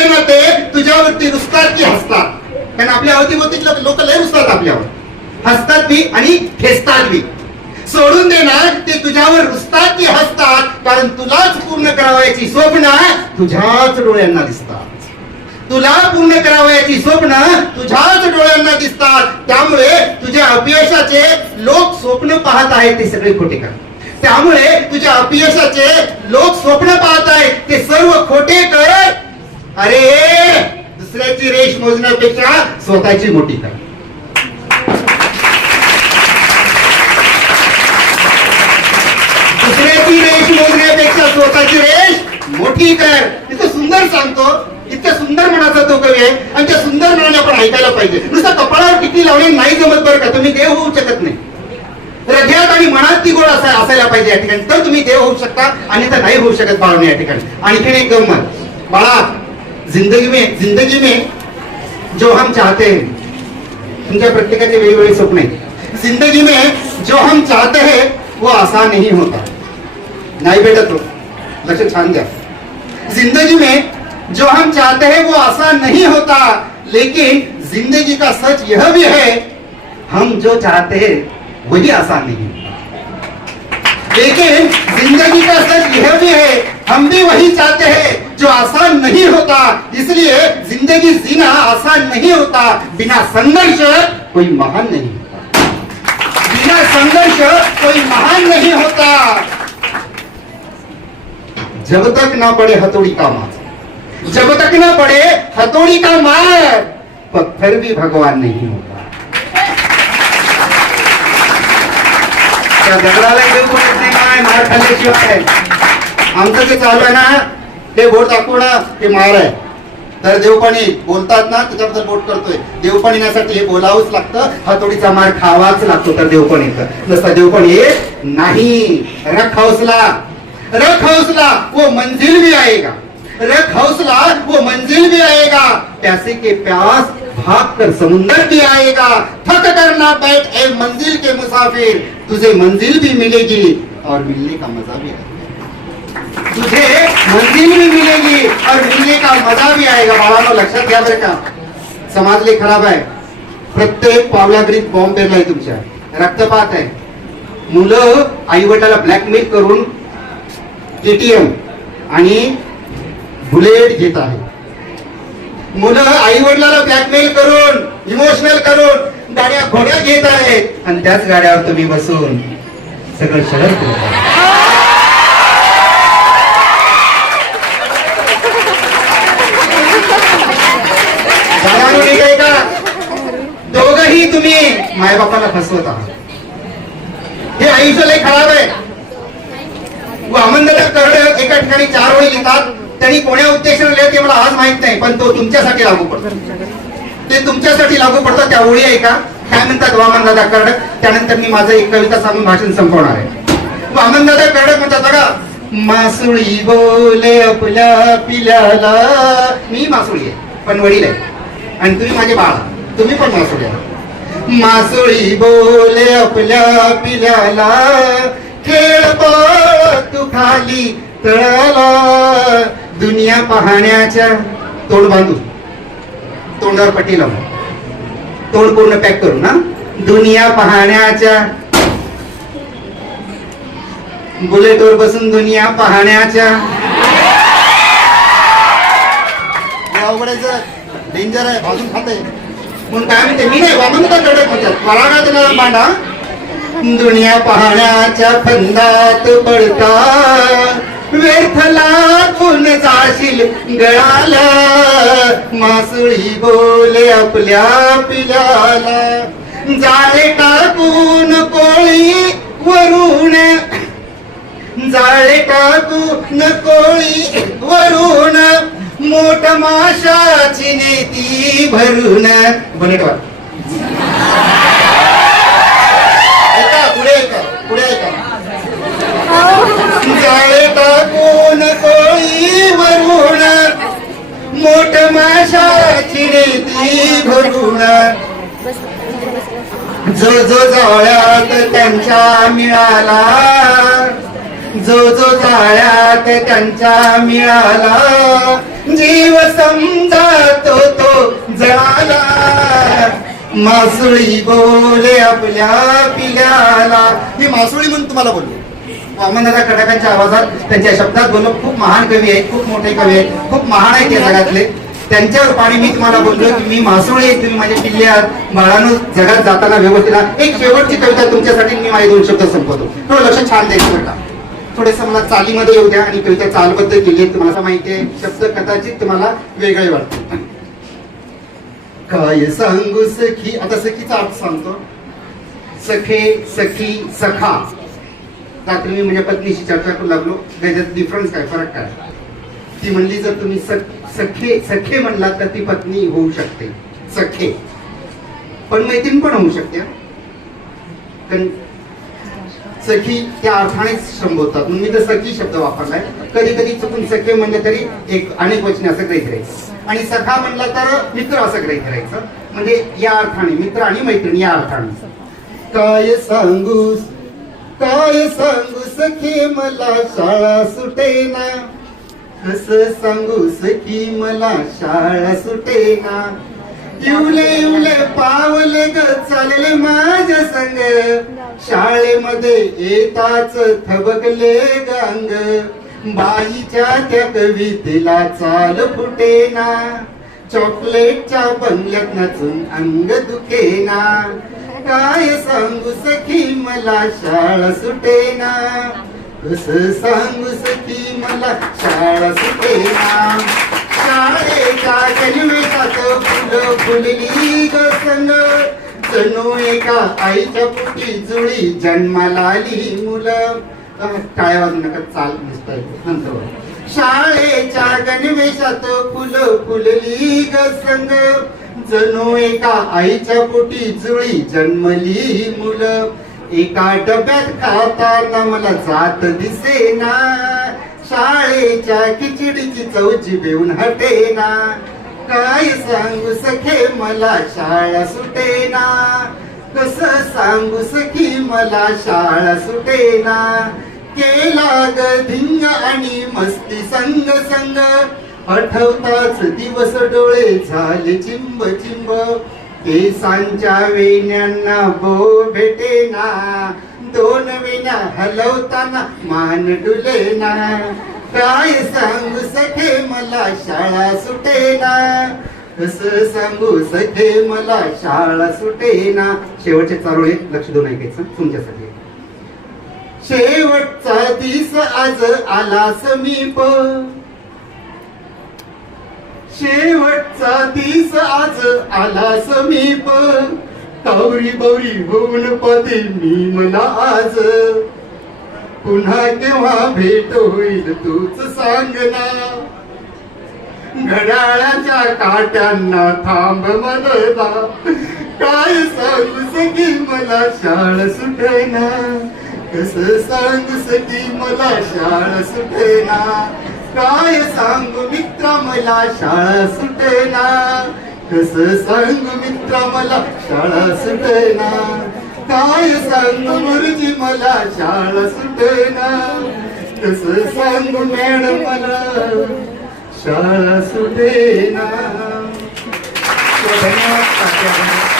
दे ना ते तुझ्यावरती रुसतात की हसतात. कारण आपल्या अवतीभोवतीतले लोक लय रुसतात आपल्यावर. हसतात बी आणि ठेचतात बी सोडून देणार ते तुझ्यावर रुसतात की हसतात कारण तुलाच पूर्ण करावयाची स्वप्न तुझ्याच डोळ्यांना दिसतात. तुला पूर्ण करावयाची स्वप्न तुझ्याच डोळ्यांना दिसतात. त्यामुळे तुझ्या अपयशाचे लोक स्वप्न पाहत आहेत ते सगळे खोटे कर त्यामुळे तुझ्या अपयशाचे लोक स्वप्न पाहत आहेत ते सर्व खोटे कर दुसऱ्याची रेष मोजण्यापेक्षा स्वतःची मोठी कर दुसऱ्याची रेष मोजण्यापेक्षा स्वतःची रेष मोठी कर इथं सुंदर सांगतो. इतक्या सुंदर मनाचा तो कवी आहे. आणि त्या सुंदर मनाने आपण ऐकायला पाहिजे. नुसतं कपाळावर किती लावणे नाही जमत बरं का? तुम्ही देव होऊ शकत नाही. हृदयात आणि मनात ती गोड असा असायला पाहिजे या ठिकाणी. तर तुम्ही देव होऊ शकता आणि तर नाही होऊ शकत बाळून या ठिकाणी. आणखीन एक गंमत. बाळा ज़िंदगी में ज़िंदगी में जो हम चाहते हैं तुमच्या प्रत्येकाचे वेगवेगळे स्वप्न आहेत. ज़िंदगी में जो हम चाहते हैं, वो आसान नहीं होता. नहीं बेटा तो लक्ष्य छान द्या. ज़िंदगी में जो हम चाहते हैं, वो आसान नहीं होता. लेकिन ज़िंदगी का सच यह भी है, हम जो चाहते हैं, वही आसान नहीं होता. लेकिन ज़िंदगी का सच यह भी है हम भी वही चाहते हैं जो आसान नहीं होता। इसलिए जिंदगी जीना आसान नहीं होता। बिना संघर्ष कोई महान नहीं होता। बिना संघर्ष कोई महान नहीं होता। जब तक ना पड़े हथौड़ी का मार। जब तक ना पड़े हथौड़ी का मार पत्थर भी भगवान नहीं होता। त्या दगडाला घेऊन पण येत नाही काय मार खाल्ल्याशिवाय आमचं जे चालू आहे ना ते बोट दाखवणं ते मार आहे. तर देवपाणी बोलतात ना त्याच्याबद्दल बोट करतोय. देवपाणी यासाठी हे बोलावंच लागतं हातोडीचा मार खावाच लागतो तर देवपाणी नसता देवपाणी येत नाही. रख हौसला रख हौसला वो मंजिल भी आएगा रख हौसला वो मंजिल भी आएगा प्यासे के प्यास भाग कर समुंदर भी आएगा थक कर ना बैठ ए मंजिल के मुसाफिर. तुझे मंजिल भी मिलेगी और मिलने का मजा भी आएगा तुझे मंजिल भी मिलेगी और मिलने का मजा भी आएगा। बाळांनो लक्षात घ्या बरं का? समाज लय खराब आहे. प्रत्येक पावलागरीत बॉम्ब पेरलाय तुमच्या. रक्तपात आहे. मुलं आई वडिलाला ब्लॅकमेल करून केटीएम आणि बुलेट घेत आहे मुलं आई वडिलाला ब्लॅकमेल करून इमोशनल करून गाड्या घोड्या घेत आहेत. आणि त्याच गाड्यावर तुम्ही बसून सगळं शहर फिरत आहे. बाळांनो, ठीक आहे का दोघही तुम्ही मायबापाला फसवत आहात. हे आयुष्य लय खराब आहे. वामनदादा करडे एका ठिकाणी चार ओळी लिहितात. त्यांनी कोण्या उद्देशाने लिहिलं ते मला आज माहीत नाही पण तो तुमच्यासाठी लागू पडतो. ते तुमच्यासाठी लागू पडतात त्या ओळी आहे का? काय म्हणतात वामनदादा कर्डक त्यानंतर मी माझं एक कविता सांगून भाषण संपवणार आहे. वामनदादा कर्डक म्हणतात बघा मासुळी बोले आपल्या पिल्याला. मी मासुळी आहे पण वडील आहे. आणि तुम्ही माझे बाळ तुम्ही पण मासुळी आहात. मासुळी बोले आपल्या पिल्याला खेळ तू खाली तळाला. दुनिया पाहण्याच्या तोंड बांधू. तोंडावर पट्टी लावून तोंड पूर्ण पॅक करू ना? दुनिया पाहण्याच्या बुलेटवर बसून दुनिया पाहण्याच्या अवघड डेंजर आहे भाजून खाते. म्हणून काय म्हणते? मी नाही वामन का कडक म्हणतात मला काय तुला मांडा. दुनिया पाहण्याच्या फंदात पडता व्यर्थला कोण जाशील गळाला. मासुळी बोले आपल्या पिल्याला जाळे टाकून कोळी वरून. जाळे टाकून कोळी वरून. मोठ माशाची नेती भरून. बनटवा ऐका पुढे ऐका पुढे ऐका जाळे टाकून कोळी वरुण मोठ माशाची नेती भरून. जो जो जाळ्यात त्यांच्या मिळाला. जो जो जाळ्यात त्यांच्या मिळाला जीव समजातो तो जळाला. मासुळी बोले आपल्या पिल्याला. मी मासुळी म्हणून तुम्हाला बोललो. वामनदादा खडकांच्या आवाजात त्यांच्या शब्दात बोललो खूप महान कवी आहेत खूप मोठे कवी आहेत खूप महान आहेत या जगातले. त्यांच्यावर पाणी मी तुम्हाला बोललो की मी मासुळी आहे तुम्ही माझे किल्ले आहात बाळानं जगात जाताना व्यवस्थित एक शेवटची कविता तुमच्यासाठी मी माझे दोन शब्द संपवतो. थोडं लक्ष छान द्यायचं थोडेसे मला चालीमध्ये येऊ द्या आणि कविता चालबद्दल केली तुम्हाला माहिती आहे शब्द कदाचित तुम्हाला वेगळे वाटते काय सांगू सखी? आता सखीचा अर्थ सांगतो. सखे सखी सखा. रात्री मी माझ्या पत्नीशी चर्चा करू लागलो. त्याच्यात डिफरन्स काय? फरक काय? ती म्हणली जर तुम्ही सखे सखे म्हणला तर ती पत्नी होऊ शकते. सखे. पण मैत्रीण पण होऊ शकते. हा. सखी त्या अर्थानेच संबोधतात. म्हणून मी तर सखी शब्द वापरलाय. कधी कधी चुकून सखे म्हणलं तरी एक अनेक वचने असं ग्रहित राहायचं. आणि सखा म्हणलं तर मित्र असं ग्रहित राहायचं. म्हणजे या अर्थाने मित्र आणि मैत्रीण या अर्थाने. काय सांगू काय सांगू सखी मला शाळा सुटेना? कस सांगू सखी मला शाळा सुटेना? इवले इवले पावले ग चालले माझ्या संग. शाळेमध्ये येताच थबकले गांग बाईच्या त्या कवितेला चाल फुटेना. चॉकलेटच्या बंगल्यात नाचून अंग दुखेना. काय सांगू सखी मला शाळा सुटेना. कस सांगू सखी मला शाळा सुटेना. एका जन्मेतात फुल फुलली ग संग जणू एका आईच्या पोटी जुळी जन्माला आली मुलं काय टाळ्या नका चाल दिसत नंतर शाळेच्या गणवेशात फुल फुलली ग संग जणू एका आईच्या पोटी जुळी जन्मली मुलं एका डब्यात खाताना मला जात दिसेना शाळेच्या खिचडीची चव जिभेऊन हटेना. काय सांगू सखे मला शाळा सुटेना. कस सांगू सखी मला शाळा सुटेना. केला ग धिंग आणि मस्ती संग संग. आठवताच दिवस डोळे झाले चिंब चिंब. केसांच्या वेण्यांना बो भेटेना. दोन वेण्या हलवताना मान डुलेना. काय सांगू सखे मला शाळा सुटेना. कस सांगू सखे मला शाळा सुटेना. शेवटचे चारोळे लक्ष देऊन ऐकायचं तुमच्यासाठी. शेवटचा दिस आज आला समीप शेवटचा दिस आज आला समीप कावरी बावरी होऊन पाते मी मला आज. पुन्हा केव्हा भेट होईल तूच सांग ना घड्याळाच्या काट्यांना थांब मनला काय सांगू सकी मला शाळा सुटेना? कस सांगू सकी मला शाळा सुटेना? काय सांगू मित्र मला शाळा सुटेना? कस सांगू मित्रा मला शाळा सुटेना काय सांगू गुरुजी मला शाळा सुटेना कस सांगू मॅडम मला शाळा सुटेना धन्यवाद